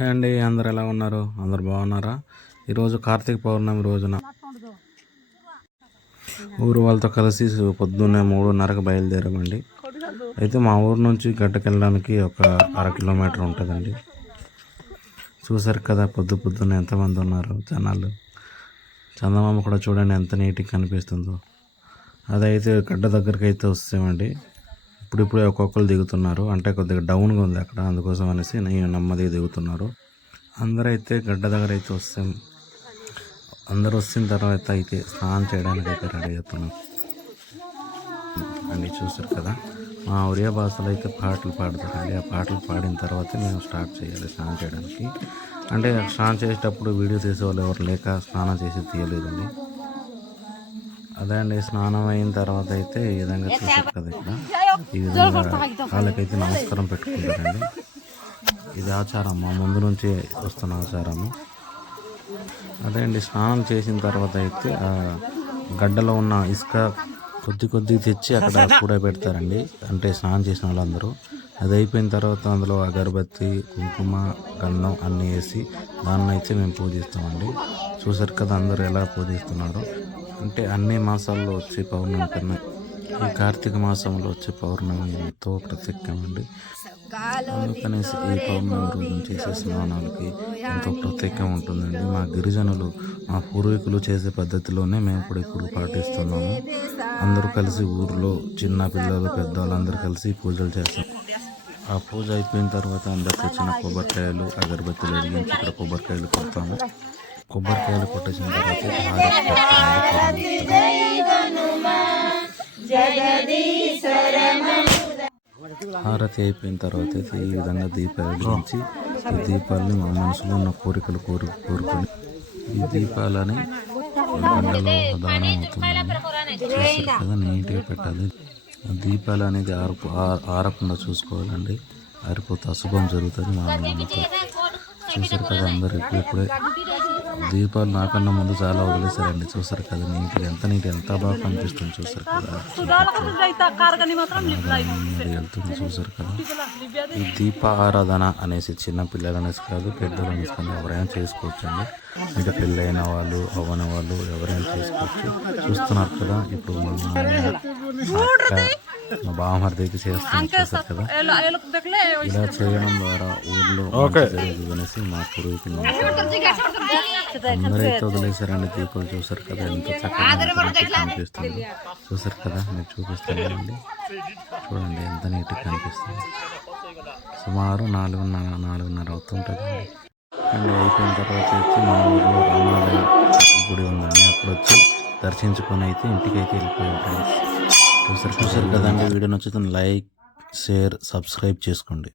Hi అండి అందరు ఎలా ఉన్నారు? అందరు బాగున్నారా? ఈరోజు కార్తీక పౌర్ణమి రోజున ఊరు వాళ్ళతో కలిసి పొద్దున్నే మూడున్నరకు బయలుదేరామండి. అయితే మా ఊరు నుంచి గడ్డకి వెళ్ళడానికి ఒక అర కిలోమీటర్ ఉంటుందండి. చూసారు కదా పొద్దు పొద్దున్న ఎంతమంది ఉన్నారు జనాలు. చందమామ కూడా చూడండి ఎంత నీట్గా కనిపిస్తుందో. అదైతే గడ్డ దగ్గరికి అయితే వస్తామండి. ఇప్పుడిప్పుడే ఒక్కొక్కరు దిగుతున్నారు. అంటే కొద్దిగా డౌన్గా ఉంది అక్కడ. అందుకోసం అనేసి నేను నెమ్మదిగా దిగుతున్నారు. అందరైతే గడ్డ దగ్గర అయితే వస్తాం అందరు వచ్చిన తర్వాత అయితే స్నానం చేయడానికి అయితే రెడీ అవుతున్నాం. అన్నీ చూసారు కదా? మా ఒరియా భాషలో అయితే పాటలు పాడతారండి. ఆ పాటలు పాడిన తర్వాత మేము స్టార్ట్ చేయాలి స్నానం చేయడానికి. అంటే స్నానం చేసేటప్పుడు వీడియో తీసేవాళ్ళు ఎవరు లేక స్నానం చేసి తీయలేదండి. అదే అండి స్నానం అయిన తర్వాత అయితే ఈ విధంగా చూసారు కదా ఇక్కడ. ఈ విధంగా వాళ్ళకైతే నమస్కారం పెట్టుకుంటారండి. ఇది ఆచారం మా ముందు నుంచి వస్తున్న ఆచారము. అదే అండి స్నానం చేసిన తర్వాత అయితే గడ్డలో ఉన్న ఇసుక కొద్ది కొద్ది తెచ్చి అక్కడ కూడా పెడతారండి. అంటే స్నానం చేసిన వాళ్ళందరూ. అది అయిపోయిన తర్వాత అందులో అగరబత్తి కుంకుమ గంధం అన్నీ వేసి దాన్ని అయితే మేము పూజిస్తామండి. చూసారు కదా అందరూ ఎలా పూజిస్తున్నారు. అంటే అన్ని మాసాల్లో వచ్చే పౌర్ణమి కన్నా ఈ కార్తీక మాసంలో వచ్చే పౌర్ణమి ఎంతో ప్రత్యేకమండి అందుకనేసి ఈ పౌర్ణమి రోజు చేసే స్నానాలకి ఎంతో ప్రత్యేకం ఉంటుందండి. మా గిరిజనులు మా పూర్వీకులు చేసే పద్ధతిలోనే మేము కూడా ఇప్పుడు పాటిస్తున్నాము. అందరూ కలిసి ఊర్లో చిన్న పిల్లలు పెద్దవాళ్ళు అందరూ కలిసి పూజలు చేస్తాం. ఆ పూజ అయిపోయిన తర్వాత అందరికి వచ్చిన కొబ్బరికాయలు అగరబత్తులు వెలిగించి ఇక్కడ కొబ్బరికాయలు కొడతాము. కొబ్బరికాయలు కొట్టేసిన తర్వాత హారతి అయిపోయిన తర్వాత అయితే ఈ విధంగా దీపాలు వెలిగించి ఈ దీపాలని మా మనసులో ఉన్న కోరికలు కోరి కోరుకొని ఈ దీపాలని దానం చూస్తారు కదా నీట్గా పెట్టాలి. దీపాలు అనేది ఆరపు ఆరకుండా చూసుకోవాలండి. ఆరిపోతే అశుభం జరుగుతుంది మా నమ్మకం చూసారు కదా అందరు ఇప్పుడిప్పుడే దీపాలు నాకన్నా ముందు చాలా వదిలేశారండి. చూసారు కదా నీట్గా ఎంత నీట్ ఎంత బాగా కనిపిస్తుంది చూసారు కదా. వెళ్తుంది చూసారు కదా. ఈ దీప ఆరాధన అనేసి చిన్న పిల్లలు అనేసి కాదు పెద్దలు అనేసి ఎవరైనా చేసుకోవచ్చు అండి అంటే పెళ్ళైన వాళ్ళు అవ్వని వాళ్ళు ఎవరైనా చేసుకోవచ్చు. చూస్తున్నారు కదా ఇప్పుడు మా బావమరిది అయితే చూసారు కదా. ఇలా చేయడం ద్వారా ఊర్లో అనేసి మా పూర్వీకులు. అందరైతే వదిలేశారండి దీపాలు చూసారు కదా ఎంత చక్కగా కనిపిస్తుంది. చూసారు కదా మీరు చూపిస్తానండి చూడండి. ఎంత నీట్గా కనిపిస్తుంది. సుమారు నాలుగున్నర నాలుగున్నర అవుతుంటుంది. అండి అయిపోయిన తర్వాత అయితే మా ఊర్లో రామాలయం గుడి ఉందండి. అప్పుడు వచ్చి దర్శించుకొని అయితే ఇంటికి అయితే వెళ్ళిపోయాం ఫ్రెండ్స్. చూసారు. చూసారు కదండి. వీడియో నచ్చుతుంది లైక్ షేర్ సబ్స్క్రైబ్ చేసుకోండి.